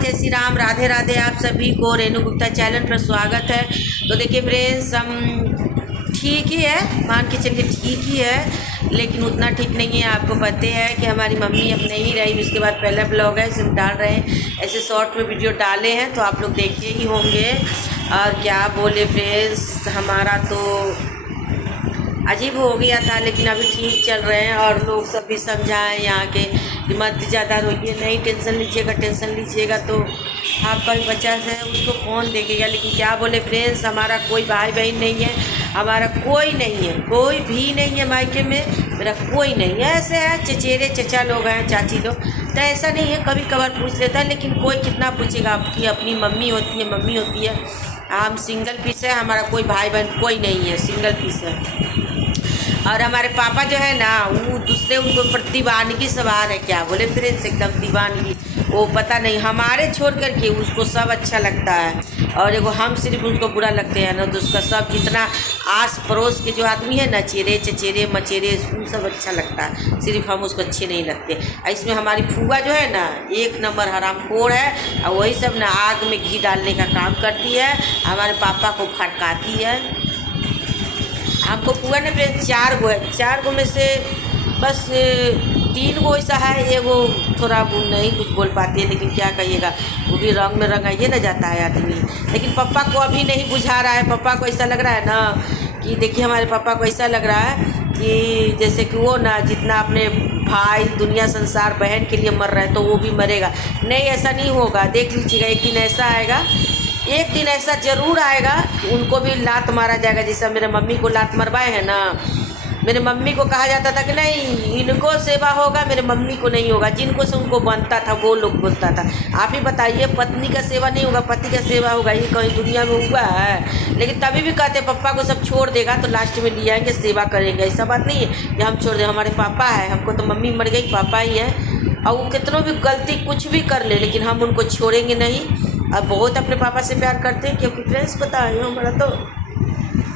जय श्री राम, राधे राधे। आप सभी को रेणु गुप्ता चैनल पर स्वागत है। तो देखिए फ्रेंड्स, हम ठीक ही है, मान के चलिए ठीक ही है, लेकिन उतना ठीक नहीं है। आपको पता है कि हमारी मम्मी अब नहीं रही, उसके बाद पहला ब्लॉग है, इसे हम डाल रहे हैं। ऐसे शॉर्ट में वीडियो डाले हैं तो आप लोग देखे ही होंगे। और क्या बोले फ्रेंड्स, हमारा तो अजीब हो गया था, लेकिन अभी ठीक चल रहे हैं। और लोग सब भी समझाएं यहाँ के कि मत ज़्यादा रोइए, नहीं टेंशन लीजिएगा तो आपका भी बच्चा है, उसको कौन देखेगा। लेकिन क्या बोले फ्रेंड्स, हमारा कोई भाई बहन नहीं है, हमारा कोई नहीं है, कोई भी नहीं है मायके में, मेरा कोई नहीं है। ऐसे है चचेरे चचा लोग हैं, चाची लोग, तो ऐसा नहीं है, कभी कभार पूछ लेता है, लेकिन कोई कितना पूछेगा। आपकी अपनी मम्मी होती है। हम सिंगल पीस है, हमारा कोई भाई बहन कोई नहीं है, सिंगल पीस है। और हमारे पापा जो है ना, वो दूसरे उनको पर दीवानगी सवार है। क्या बोले फ्रेंड्स, एकदम दीवानगी। वो पता नहीं हमारे छोड़ करके उसको सब अच्छा लगता है, और एगो हम सिर्फ उसको बुरा लगते हैं ना। तो उसका सब जितना आस पड़ोस के जो आदमी है ना, चेरे चचेरे मचेरे, उन सब अच्छा लगता है, सिर्फ हम उसको अच्छे नहीं लगते। इसमें हमारी फूआ जो है ना, एक नंबर हरामखोर है, और वही सब ना आग में घी डालने का काम करती है, हमारे पापा को फटकाती है। हमको फूआ ने फ्रेंड्स 4 गो है, 4 गो में से बस 3 गो ऐसा है, एगो थोड़ा वो नहीं कुछ बोल पाती है, लेकिन क्या कहिएगा, वो भी रंग में रंगाइए ना जाता है आदमी। लेकिन पापा को अभी नहीं बुझा रहा है। पापा को ऐसा लग रहा है ना कि देखिए, हमारे पापा को ऐसा लग रहा है कि जैसे कि वो ना जितना अपने भाई दुनिया संसार बहन के लिए मर रहा है, तो वो भी मरेगा। नहीं, ऐसा नहीं होगा, देख लीजिएगा, एक दिन ऐसा आएगा, एक दिन ऐसा ज़रूर आएगा कि उनको भी लात मारा जाएगा, जैसा मेरे मम्मी को लात मरवाए हैं ना। मेरे मम्मी को कहा जाता था कि नहीं, इनको सेवा होगा, मेरे मम्मी को नहीं होगा। जिनको से उनको बनता था वो लोग बोलता था। आप ही बताइए, पत्नी का सेवा नहीं होगा, पति का सेवा होगा, ये कहीं दुनिया में हुआ है? लेकिन तभी भी कहते पप्पा को सब छोड़ देगा तो लास्ट में ले आएंगे, सेवा करेंगे। ऐसा बात नहीं है कि हम छोड़ दें, हमारे पापा है, हमको तो मम्मी मर गई, पापा ही है, और वो कितनों भी गलती कुछ भी कर ले, लेकिन हम उनको छोड़ेंगे नहीं। अब बहुत अपने पापा से प्यार करते हैं, क्योंकि फ्रेंड्स पता है हमारा तो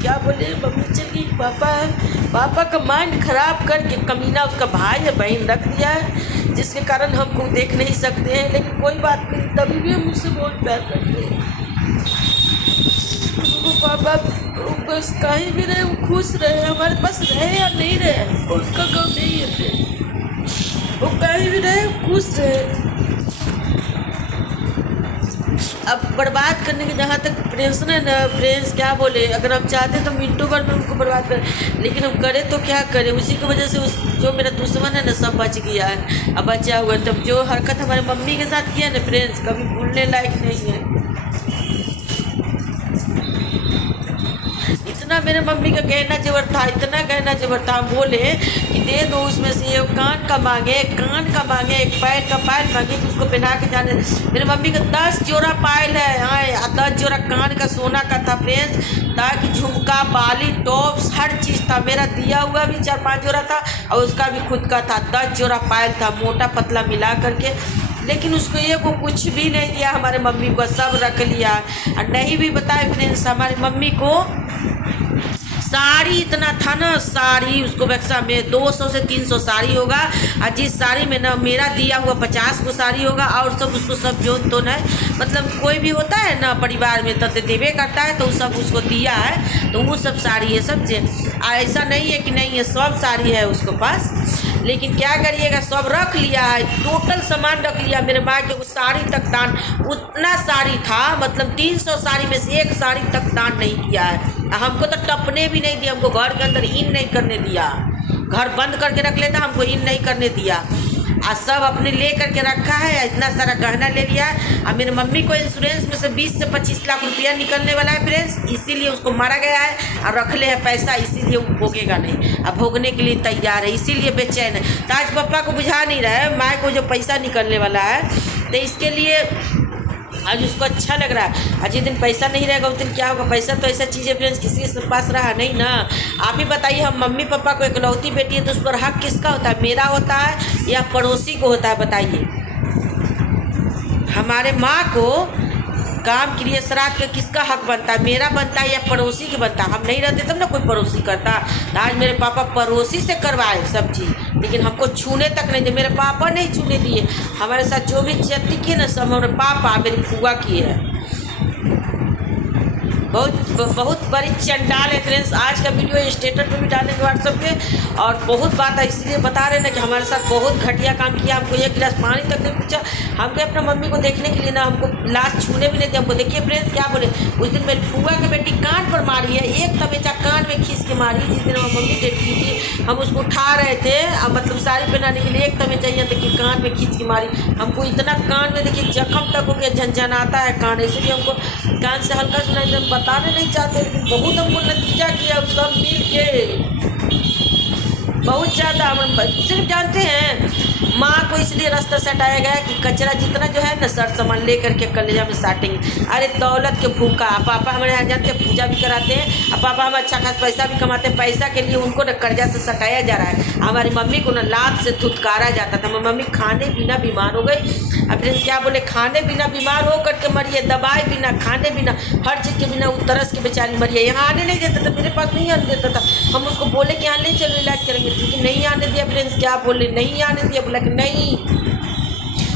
क्या बोले, मम्मी चल गई, पापा है, पापा का माइंड खराब करके कमीना उसका भाई या बहन रख दिया है, जिसके कारण हमको देख नहीं सकते हैं। लेकिन कोई बात नहीं, तभी भी हम उससे बहुत प्यार करते हैं। वो पापा बस कहीं भी रहे, वो खुश रहे, हमारे पास रहे या नहीं रहे, उसका गम नहीं है। वो कहीं भी रहे, खुश रहे। अब बर्बाद करने के जहाँ तक फ्रेंड्स ने ना, फ्रेंड्स क्या बोले, अगर हम चाहते तो मिनटों भर में उनको बर्बाद करें, लेकिन हम करें तो क्या करें। उसी की वजह से जो मेरा दुश्मन है ना, सब बच गया है, अब बचा हुआ है। तब जो हरकत हमारे मम्मी के साथ किया ना फ्रेंड्स, कभी भूलने लायक नहीं है। इतना मेरे मम्मी का गहना जेवर था, इतना गहना जेवर था, हम बोले कि दे दो उसमें से, एक कान का मांगे, एक पैर का पायल मांगे, तो उसको पहना के जाने। मेरे मम्मी का 10 जोड़ा पायल है, हाँ, 10 जोड़ा कान का सोना का था फ्रेंड्स, ताकि झुमका बाली टॉप्स हर चीज़ था। मेरा दिया हुआ भी 4-5 जोड़ा था, और उसका भी खुद का था, 10 जोड़ा पायल था, मोटा पतला मिला करके। लेकिन उसको ये को कुछ भी नहीं दिया, हमारे मम्मी को सब रख लिया। और नहीं भी बताए फ्रेंड्स, हमारी मम्मी को साड़ी इतना था ना, साड़ी उसको बक्सा में 200 से 300 साड़ी होगा, और जिस साड़ी में ना मेरा दिया हुआ 50 को साड़ी होगा, और सब उसको सब जोन तो नहीं, मतलब कोई भी होता है ना परिवार में तो देवे करता है, तो सब उसको दिया है, तो वो सब साड़ी है, समझे। ऐसा नहीं है कि नहीं है, सब साड़ी है उसके पास, लेकिन क्या करिएगा, सब रख लिया है, टोटल सामान रख लिया। मेरे माँ के वो साड़ी तक दान, उतना साड़ी था, मतलब 300 साड़ी में से 1 साड़ी तक दान नहीं किया है। हमको तो टपने भी नहीं दिया, हमको घर के अंदर इन नहीं करने दिया, घर बंद करके रख लेता, हमको इन नहीं करने दिया। आज सब अपने ले करके रखा है, इतना सारा गहना ले लिया। अब मेरे मम्मी को इंश्योरेंस में से 20 से 25 लाख रुपया निकलने वाला है फ्रेंड्स, इसीलिए उसको मारा गया है, और रख ले है पैसा, इसीलिए वो भोगेगा नहीं, अब भोगने के लिए तैयार है, इसीलिए बेचैन है। तो आज पापा को बुझा नहीं रहा है, माँ को जो पैसा निकलने वाला है, तो इसके लिए आज उसको अच्छा लग रहा है। आज जिस दिन पैसा नहीं रहेगा उस दिन क्या होगा। पैसा तो ऐसा चीज़ है फ्रेंड्स, किसी के पास रहा नहीं ना। आप ही बताइए, हम मम्मी पापा को इकलौती बेटी है, तो उस पर हक किसका होता है, मेरा होता है या पड़ोसी को होता है, बताइए। हमारे माँ को काम के लिए श्राद्ध का किसका हक बनता है, मेरा बनता है या पड़ोसी के बनता है। हम नहीं रहते तब ना कोई पड़ोसी करता। आज मेरे पापा पड़ोसी से करवाए सब चीज़, लेकिन हमको छूने तक नहीं दिए, मेरे पापा नहीं छूने दिए। हमारे साथ जो भी ज्यादती की ना सब हमारे पापा मेरी फूआ की है। बहुत बड़ी चंडाल है फ्रेंड्स। आज का वीडियो स्टेटस पे भी डालेंगे व्हाट्सएप पे। और बहुत बात है, इसलिए बता रहे ना कि हमारे साथ बहुत घटिया काम किया। हमको एक गिलास पानी तक नहीं पूछा। हमको अपने मम्मी को देखने के लिए ना हमको लाश छूने भी नहीं दिया हमको। देखिए फ्रेंड्स क्या बोले, उस दिन मेरी फूआ की बेटी कान पर मारी है, एक तमेचा कान में खींच के मारी। जिस दिन हमारी मम्मी डेट की थी हम उसको उठा रहे थे, मतलब साड़ी पहनाने के लिए, एक तमेचा यहाँ देखिए कान में खींच के मारी। हमको इतना कान में देखिए जख्म तक हो गया, झंझनाता है कान, इसलिए हमको कान से हल्का सुनाई एकदम बताने नहीं चाहते। लेकिन बहुत हमको नतीजा किया सब मिल के, बहुत ज़्यादा। हम सिर्फ जानते हैं माँ को इसलिए रास्ता से हटाया गया कि कचरा जितना जो है ना सर सामान ले करके कलेजा में साटेंगे। अरे दौलत के भूखा पापा हमारे यहाँ जानते हैं, पूजा भी कराते हैं और पापा हम अच्छा खास पैसा भी कमाते हैं। पैसा के लिए उनको ना कर्जा से सटाया जा रहा है। हमारी मम्मी को ना लात से धुतकारा जाता था। हमारी मम्मी खाने बिना बीमार हो गई। अब फ्रेंड्स क्या बोले, खाने बिना बीमार हो करके मरी है, दवाई बिना, खाने बिना, हर चीज़ के बिना तरस के बेचारी मरी है। यहाँ आने नहीं देता था, मेरे पास नहीं आने देता था। हम उसको बोले कि यहाँ नहीं चलो इलाज करेंगे, लेकिन नहीं आने दिया फ्रेंड्स। क्या बोले, नहीं आने दिया, बोला कि नहीं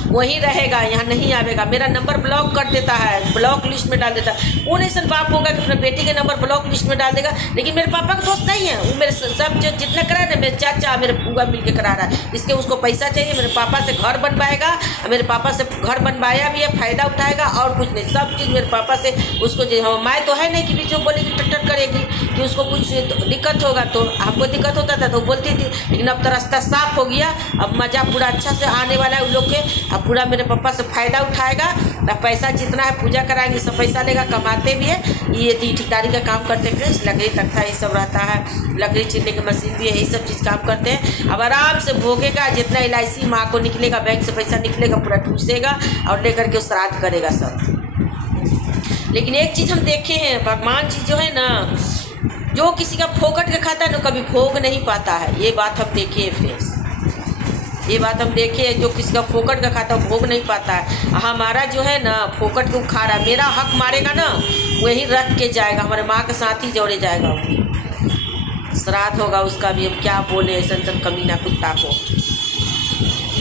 वहीं रहेगा, यहाँ नहीं आवेगा। मेरा नंबर ब्लॉक कर देता है, ब्लॉक लिस्ट में डाल देता है। कौन ऐसा बाप होगा कि अपने बेटी के नंबर ब्लॉक लिस्ट में डाल देगा। लेकिन मेरे पापा का दोस्त नहीं है, वो मेरे सब जो जितना करा है ना, मेरे चाचा मेरे फूफा मिल के करा रहा है। इसके उसको पैसा चाहिए, मेरे पापा से घर बनवाएगा, मेरे पापा से घर बनवाया भी है, फ़ायदा उठाएगा और कुछ नहीं। सब चीज़ मेरे पापा से उसको जो मैं तो है नहीं कि बीच में बोलेगी टट्टर करेगी कि उसको कुछ दिक्कत होगा। तो हमको दिक्कत होता था तो बोलती थी, लेकिन अब तो रास्ता साफ हो गया। अब मज़ा पूरा अच्छा से आने वाला है उन लोग के। अब पूरा मेरे पापा से फ़ायदा उठाएगा। अब पैसा जितना है पूजा कराएंगे, सब पैसा लेगा, कमाते भी है। ये ठेकेदारी का काम करते हैं फ्रेंड्स, लकड़ी तख्ता ये सब रहता है, लकड़ी छीलने की मशीन भी है, यही सब चीज़ काम करते हैं। अब आराम से भोगेगा, जितना LIC माँ को निकलेगा, बैंक से पैसा निकलेगा, पूरा ठूसेगा और लेकर के श्राद्ध करेगा सब। लेकिन एक चीज़ हम देखे हैं, भगवान जी जो है ना, जो किसी का फोकट का खाता है ना कभी भोग नहीं पाता है। ये बात हम देखे हैं फ्रेंड्स, ये बात हम देखे, जो किसी का फोकट का खाता है भोग नहीं पाता है। हमारा जो है ना फोकट को खा रहा है, मेरा हक मारेगा ना वही रख के जाएगा, हमारे माँ के साथ ही जोड़े जाएगा। श्राद्ध होगा उसका भी। हम क्या बोले ऐसा कमीना कुत्ता को।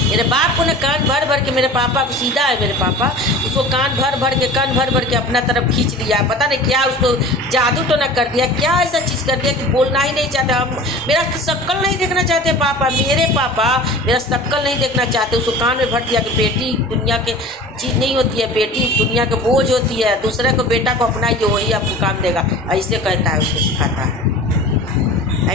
मेरे बाप को ना कान भर भर के, मेरे पापा को सीधा है मेरे पापा, उसको कान भर भर के अपना तरफ खींच लिया। पता नहीं क्या उसको जादू तो ना कर दिया, क्या ऐसा चीज़ कर दिया कि बोलना ही नहीं चाहते। हम मेरा शक्ल नहीं देखना चाहते पापा, मेरे पापा मेरा शक्ल नहीं देखना चाहते। उसको कान में भर दिया कि बेटी दुनिया के चीज़ नहीं होती है, बेटी दुनिया के बोझ होती है, दूसरे को बेटा को अपनाइए वही आपको काम देगा, ऐसे कहता है, उसको सिखाता है।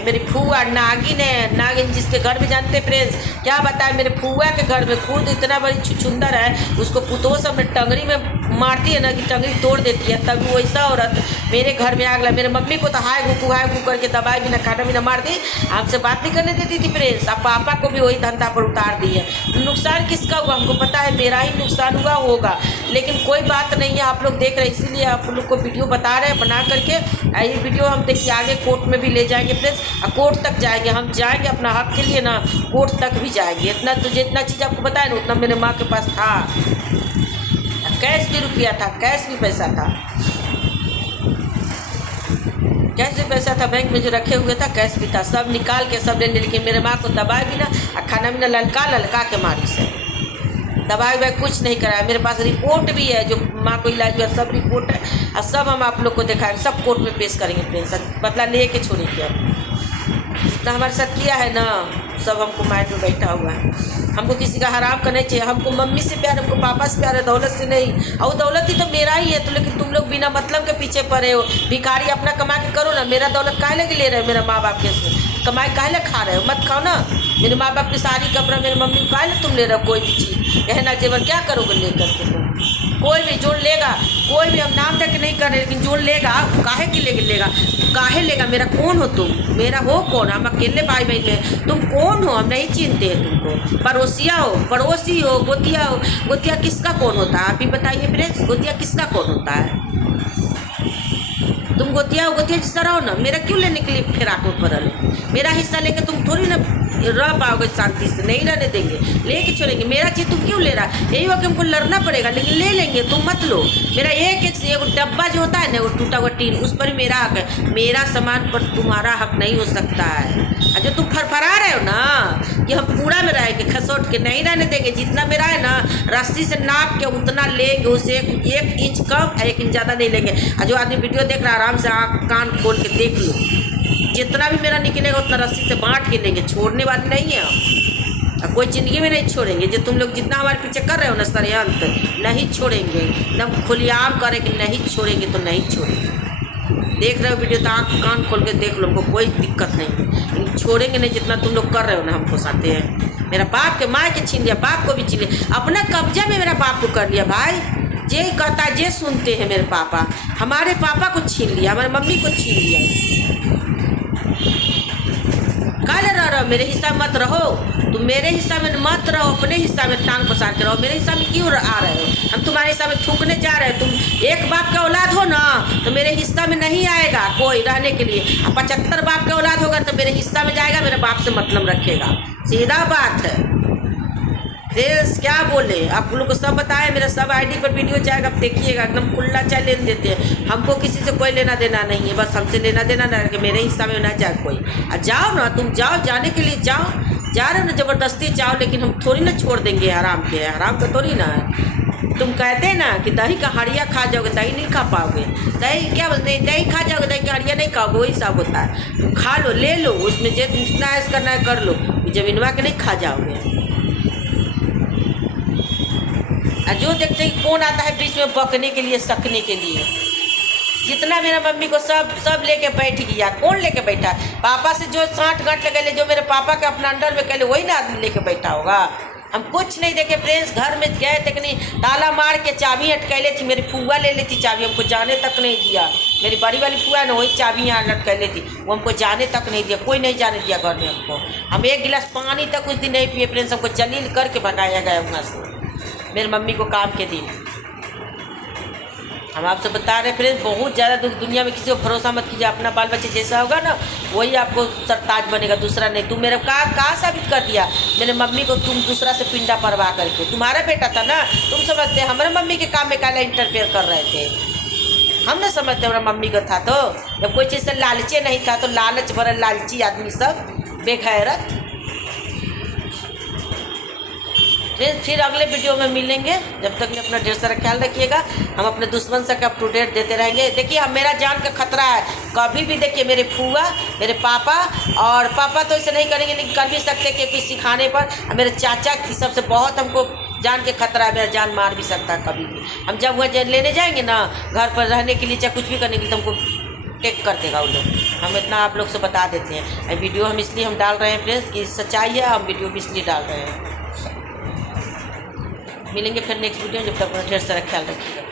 मेरी फूआ नागिन है, नागिन जिसके घर में जानते फ्रेंड्स क्या बताए, मेरे फूआ के घर में खुद इतना बड़ी छुछुंदर है, उसको पुतों सब में टंगरी में मारती है ना कि टंगरी तोड़ देती है। तब वैसा औरत मेरे घर में आ गया। मेरे मम्मी को तो हाय घुकू करके दवाई भी ना खाना भी ना मार दी, हमसे बात नहीं करने देती थी फ्रेंड्स। अब पापा को भी वही धंधा पर उतार दी है। नुकसान किसका हुआ हमको पता है, मेरा ही नुकसान हुआ होगा, लेकिन कोई बात नहीं है। आप लोग देख रहे हैं इसीलिए आप लोग को वीडियो बता रहे हैं बना करके। ये वीडियो हम देखिए आगे कोर्ट में भी ले जाएंगे फ्रेंड्स, कोर्ट तक जाएंगे, हम जाएंगे अपना हक के लिए ना, कोर्ट तक भी जाएंगे। इतना तुझे इतना चीज़ आपको बताया ना, उतना मेरे माँ के पास था। कैश भी रुपया था, कैश भी पैसा था, कैश भी पैसा था, बैंक में जो रखे हुए था कैश भी था, सब निकाल के सब ले लेके मेरे माँ को दवाई भी ना और खाना भी ना ललका के मारी से। दवाई ववाई कुछ नहीं कराया। मेरे पास रिपोर्ट भी है, जो माँ को इलाज हुआ सब रिपोर्ट है और सब हम आप लोग को दिखाएंगे, सब कोर्ट में पेश करेंगे फ्रेंड्स, बदला ले के छोड़ेंगे। अब जितना हमारे साथ किया है ना सब हमको माइंड में बैठा हुआ है। हमको किसी का हराम करना चाहिए। हमको मम्मी से प्यार, हमको पापा से प्यार है, दौलत से नहीं। और दौलत ही तो मेरा ही है, तो लेकिन तुम लोग बिना मतलब के पीछे पड़े हो। भिखारी अपना कमा के करो ना, मेरा दौलत काहे लगे ले रहे हो, मेरा माँ बाप के से कमाई काहे लगे खा रहे हो, मत खाओ ना। मेरे माँ बाप की सारी कपड़ा मेरे मम्मी को काहे लगे तुम ले रहे हो, कोई भी चीज़ गहना जेवर क्या करोगे ले करके तुम। कोई भी जोड़ लेगा, कोई भी हम नाम तक नहीं कर रहे, लेकिन जोड़ लेगा काहे के लेगा, काहे लेगा। मेरा कौन हो तुम, मेरा हो कौन, हम अकेले भाई बहन हैं, तुम कौन हो हम नहीं चिनते हैं तुमको। पड़ोसिया हो, पड़ोसी हो, गोतिया हो। गोतिया किसका कौन होता है आप ही बताइए फ्रेंड्स, गोतिया किसका कौन होता है। तुम गोतिया हो, गोतिया जिस तरह हो ना, मेरा क्यों लेने के लिए फिराक में पड़ल हो। मेरा हिस्सा लेके तुम थोड़ी ना रह पाओगे शांति से, नहीं रहने देंगे, लेके छोड़ेंगे। मेरा चीज़ तुम क्यों ले रहा है, यही हो कि हमको लड़ना पड़ेगा, लेकिन ले लेंगे, तुम मत लो। मेरा एक से एक डब्बा जो होता है ना, वो टूटा हुआ टीन, उस पर ही मेरा हक है। मेरा सामान पर तुम्हारा हक नहीं हो सकता है। और जो तुम फरफरा रहे हो ना कि हम पूरा में रहेंगे, खसोट के नहीं रहने देंगे। जितना मेरा है ना रस्सी से नाप के उतना लेंगे, उसे 1 इंच कम 1 इंच ज़्यादा नहीं लेंगे। और जो आदमी वीडियो देख रहा है आराम से आँख कान खोल के देख लो, जितना भी मेरा निकलेगा उतना रस्सी से बांट के लेंगे, छोड़ने वाले नहीं है हम। और कोई ज़िंदगी में नहीं छोड़ेंगे। जो तुम लोग जितना हमारे पीछे कर रहे हो ना षड्यंत्र, नहीं छोड़ेंगे। एकदम खुलेआम करें कि नहीं छोड़ेंगे तो नहीं छोड़ेंगे। देख रहे हो वीडियो तो आँख कान खोल के देख लो, हमको कोई दिक्कत नहीं है, लेकिन छोड़ेंगे नहीं। जितना तुम लोग कर रहे हो ना हमको साथे हैं। मेरा बाप के माँ के छीन लिया, बाप को भी छीन लिया, अपना कब्जा में मेरा बाप को कर लिया। भाई जे कहता जे सुनते हैं मेरे पापा, हमारे पापा को छीन लिया, हमारी मम्मी को छीन लिया। काले रहो, मेरे हिस्सा में मत रहो। तुम मेरे हिस्सा में मत रहो, अपने हिस्सा में टांग पसार के रहो। मेरे हिस्सा में क्यों आ रहे हो? हम तुम्हारे हिस्सा में थूकने जा रहे हो। तुम एक बाप का औलाद हो ना तो मेरे हिस्सा में नहीं आएगा कोई रहने के लिए। 75 बाप का औलाद होगा तो मेरे हिस्सा में जाएगा, मेरे बाप से मतलब रखेगा। सीधा बात है। देश क्या बोले, आप लोग को सब बताए, मेरा सब आईडी पर वीडियो जाएगा, आप देखिएगा। एकदम खुला चाय लेन देते हैं। हमको किसी से कोई लेना देना नहीं है, बस हमसे लेना देना ना कि मेरे हिस्सा में ना जाए कोई। और जाओ ना, तुम जाओ, जाने के लिए जाओ, जा रहे हो ना ज़बरदस्ती जाओ, लेकिन हम थोड़ी ना छोड़ देंगे आराम के। आराम का थोड़ी ना है। तुम कहते हैं ना कि दही का हड़िया खा जाओगे, दही नहीं खा पाओगे। दही क्या बोलते हैं, दही खा जाओगे, दही का हड़िया नहीं खाओगे, वही सब होता है। तुम खा लो, ले लो, उसमें जितना ऐसा करना है कर लो, जमीनवा के नहीं खा जाओगे। और जो देखते हैं कौन आता है बीच में बकने के लिए, सकने के लिए। जितना मेरा मम्मी को सब लेके बैठ गया। कौन लेके बैठा? पापा से जो 60 गांठ लगे, जो मेरे पापा के अपना अंडर में कहले वही ना आदमी लेके बैठा होगा। हम कुछ नहीं देखे फ्रेंड्स। घर में गए थे नहीं, ताला मार के चाबी अटकैले थी। मेरी फुआ ले लेती चाबी, हमको जाने तक नहीं दिया। मेरी बड़ी वाली फुआ ना वही चाबी यहाँ लटकैले थी, वो हमको जाने तक नहीं दिया। कोई नहीं जाने दिया घर में हमको। हम 1 गिलास पानी तक उस दिन नहीं पिए फ्रेंड्स। हमको जलील करके भगाया गया वहाँ से मेरी मम्मी को काम के दिन। हम आपसे बता रहे फ्रेंड्स, बहुत ज़्यादा दुनिया में किसी को भरोसा मत कीजिए। अपना बाल बच्चे जैसा होगा ना वही आपको सरताज बनेगा, दूसरा नहीं। तुम मेरे कहाँ साबित कर दिया मेरे मम्मी को? तुम दूसरा से पिंडा परवाह करके। तुम्हारा बेटा था ना, तुम समझते हमारे मम्मी के काम में काला इंटरफेयर कर रहे थे। हम ना समझते हमारा मम्मी को था। तो जब कोई चीज़ से लालचे नहीं था तो लालच भरा लालची आदमी सब बेगैरत। फिर अगले वीडियो में मिलेंगे। जब तक अपना ढेर सारा ख्याल रखिएगा। हम अपने दुश्मन से अप टू डेट देते रहेंगे। देखिए हम मेरा जान का खतरा है। कभी भी देखिए मेरे फूआ, मेरे पापा, और पापा तो ऐसे नहीं करेंगे लेकिन कर भी सकते कि कुछ सिखाने पर। मेरे चाचा की सबसे बहुत हमको जान के खतरा है। मेरा जान मार भी सकता है कभी भी। हम जब वह लेने जाएंगे ना घर पर रहने के लिए, चाहे कुछ भी करने के लिए, तो हमको टेक कर देगा वो लोग। हम इतना आप लोग से बता देते हैं। वीडियो हम इसलिए हम डाल रहे हैं फ्रेंड्स कि सच्चाई है, हम वीडियो भी इसलिए डाल रहे हैं। मिलेंगे फिर नेक्स्ट वीडियो। जब तक अपना ढेर सारा ख्याल रखिएगा।